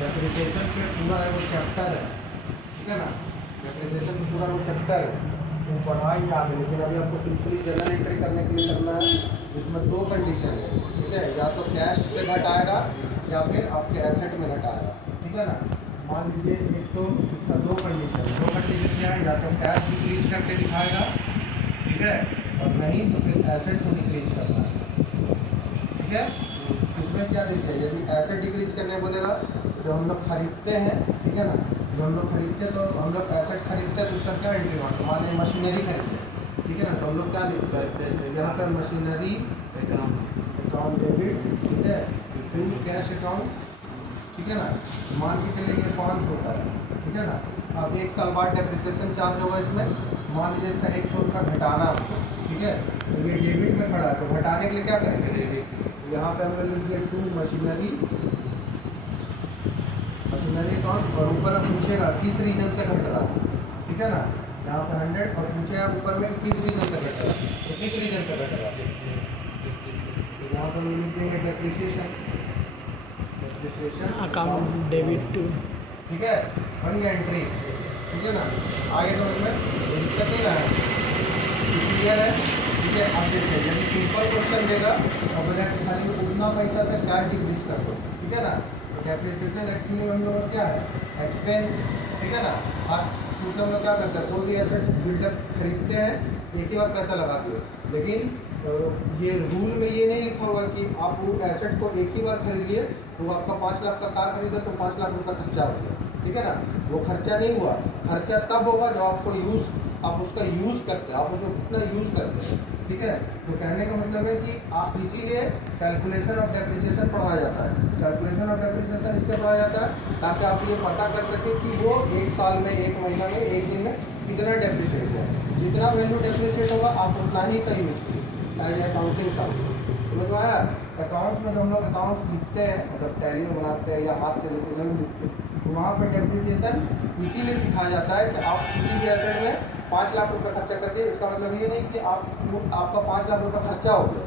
Depreciation के पूरा है वो चैप्टर है, ठीक है ना। डेप्रिसिएशन का पूरा वो चैप्टर है वो पढ़ाएंगे आगे, लेकिन अभी आपको सिंपली जर्नल एंट्री करने के लिए करना है, जिसमें दो कंडीशन है, ठीक है। या तो कैश से घट आएगा या फिर आपके एसेट में घट आएगा, ठीक है ना। मान लीजिए एक तो इसका दो कंडीशन क्या है, या तो कैश डिक्रीज करके दिखाएगा, ठीक है, और नहीं तो फिर एसेट को डिक्रीज करना है, ठीक है। इसमें क्या दिखता है, यदि एसेट डिक्रीज करने बोलेगा तो जब हम लोग खरीदते हैं, ठीक है ना, जब हम लोग खरीदते हैं तो हम लोग एसेट खरीदते हैं तो उसका क्या एंट्री मारते हैं, मान लीजिए मशीनरी खरीदते हैं, ठीक है ना, तो हम लोग क्या लिखते हैं यहाँ पर मशीनरी अकाउंट डेबिट, ठीक है, फिर कैश अकाउंट, ठीक है ना। मान के चलिए ये 500 का है, ठीक है ना। अब 1 साल बाद डेप्रिसिएशन चार्ज होगा इसमें, मान लीजिए इसका 100 का घटाना आपको, ठीक है, तो ये डेबिट में खड़ा है, तो घटाने के लिए क्या करेंगे, डेबिट यहाँ पे हमें लिख दिया टू मशीनरी अकाउंट, और ऊपर पूछेगा किस रीजन से घट रहा है, ठीक है ना। यहाँ पे 100 और पूछेगा ऊपर में किस रीजन से घट रहा है, तो किस रीजन से घट रहा है, तो यहाँ पर लिख देंगे डेप्रिसिएशन अकाउंट डेबिट, ठीक है, और ये एंट्री, ठीक है ना। आगे समझ में दिक्कत नहीं रहा है, क्लियर है, ठीक है। अब देखिए यदि सिंपल क्वेश्चन देगा और बोलेगा खाली उतना पैसा से कैश डिक्रीज कर दो, ठीक है ना, तो डेप्रिसिएशन एक्चुअली हम लोग क्या है, एक्सपेंस, ठीक है ना। आज क्योंकि हम लोग क्या करते हैं, कोई भी एसेट बिल्डअप खरीदते हैं एक ही बार पैसा लगाते हो, लेकिन ये रूल में ये नहीं लिखा हुआ कि आप वो एसेट को एक ही बार खरीद लिए, तो वो आपका 5 लाख का कार खरीदा तो 5 लाख रुपये खर्चा हो गया, ठीक है ना। वो खर्चा नहीं हुआ, खर्चा तब होगा जब आपको आप उसका यूज़ करते हैं, आप उसको कितना यूज़ करते हैं, ठीक है। तो कहने का मतलब है कि आप इसीलिए कैलकुलेशन ऑफ डेप्रिसिएशन पढ़ाया जाता है, कैलकुलेशन ऑफ डेप्रिसिएशन इससे पढ़ाया जाता है ताकि आप ये पता कर सकें कि वो 1 साल में, 1 महीना में, 1 दिन में कितना डेप्रिसिएट हुआ, जितना वैल्यू डेप्रिसिएट होगा आप उतना ही का यूज़ कीजिए एज अकाउंटिंग का, समझ में आया। अकाउंट्स में जब हम लोग अकाउंट्स लिखते हैं, मतलब टैली में बनाते हैं या हाथ से लिखते हैं, तो वहाँ पर डेप्रिसिएशन इसीलिए सिखाया जाता है कि आप किसी भी एसेट में 5 लाख रुपये खर्चा करके, इसका मतलब ये नहीं कि आपका 5 लाख रुपये खर्चा हो गया,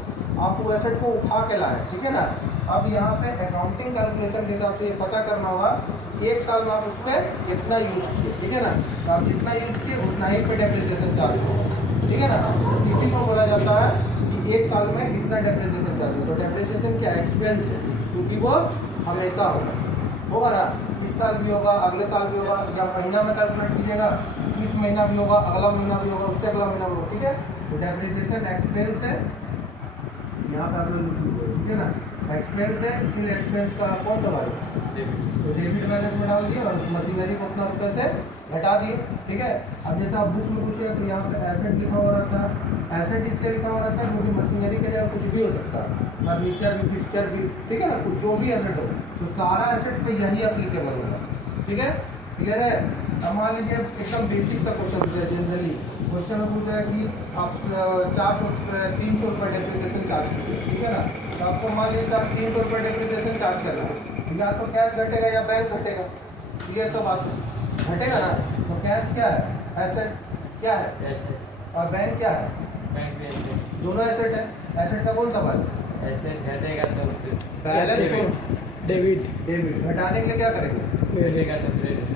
आप वो एसेट को उठा के लाएं, ठीक है ना। अब यहाँ पे अकाउंटिंग कैलकुलेशन के हिसाब से ये पता करना होगा 1 साल में आप उस पर कितना यूज़ किए, ठीक है ना, तो आप जितना यूज़ किए उतना ही पे डेप्रिसिएशन चार्ज होगा, ठीक है ना। इसी को बोला जाता है कि 1 साल में इतना डेप्रिसिएशन चार्ज होगा। तो डेप्रिसिएशन क्या एक्सपेंस है, क्योंकि वो हमेशा होगा ना, इस साल भी होगा, अगले साल भी होगा, या महीना में कैलकुलेट कीजिएगा, इस महीना भी होगा, अगला महीना भी होगा, उससे अगला महीना भी होगा, ठीक है। तो डेप्रिसिएशन एक्सपेंस है, यहाँ पर आप लोग लिख लीजिए, ठीक है ना, एक्सपेंस है, इसीलिए एक्सपेंस का कौन सा भाई, तो डेबिट बैलेंस में डाल दिए और मशीनरी को उतना रुपये से घटा दिए, ठीक है। अब जैसे आप बुक में पूछिए तो यहाँ पे एसेट लिखा हुआ रहता है, एसेट इसलिए लिखा हुआ रहता है क्योंकि मशीनरी के लिए कुछ भी हो सकता है, फर्नीचर भी, फिक्सचर भी, ठीक है ना, कुछ जो भी एसेट हो, तो सारा एसेट पे यही एप्लीकेबल होगा, ठीक है, क्लियर है। अब मान लीजिए एकदम बेसिक सा क्वेश्चन पूछा है, जनरली क्वेश्चन में पूछा है कि आप 300 रुपये डेप्रिसिएशन चार्ज कीजिए, ठीक है ना। तो आपको मान लीजिए 300 रुपये डेप्रिसिएशन चार्ज करना है, या तो कैश घटेगा या बैंक घटेगा, क्लियर सब बात है, घटेगा ना। तो कैश क्या है, एसेट क्या है, और बैंक क्या है, दोनों एसेट है। एसेट का कौन सा भाग है, एसेट घटेगा तो बैलेंस डेबिट, घटाने के लिए क्या करेंगे, घटेगा तो क्रेडिट।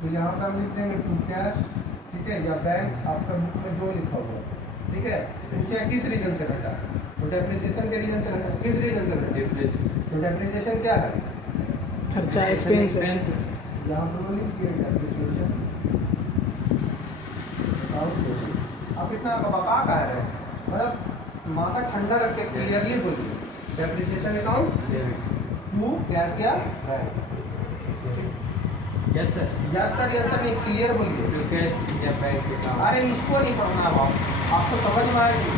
तो यहाँ पर हम लिख देंगे टू कैश, ठीक है, या बैंक, आपका बुक में जो लिखा हुआ है, ठीक है। पूछे किस रीजन से घटा, तो डेप्रिसिएशन के रीजन से घटा, किस रीजन से घटा, तो डेप्रिसिएशन क्या है, खर्चा, एक्सपेंस, यहाँ पर लिख दिए डेप्रिसिएशन। आप इतना बका कह रहे हैं, मतलब माथा ठंडा रख के क्लियरली बोलिए, डेप्रिसिएशन अकाउंट टू कैश या bank, yes sir, yes sir नहीं, क्लियर बोलिए, कैश या बैंक। अरे इसको नहीं पढ़ना, आपको समझ में आएगी।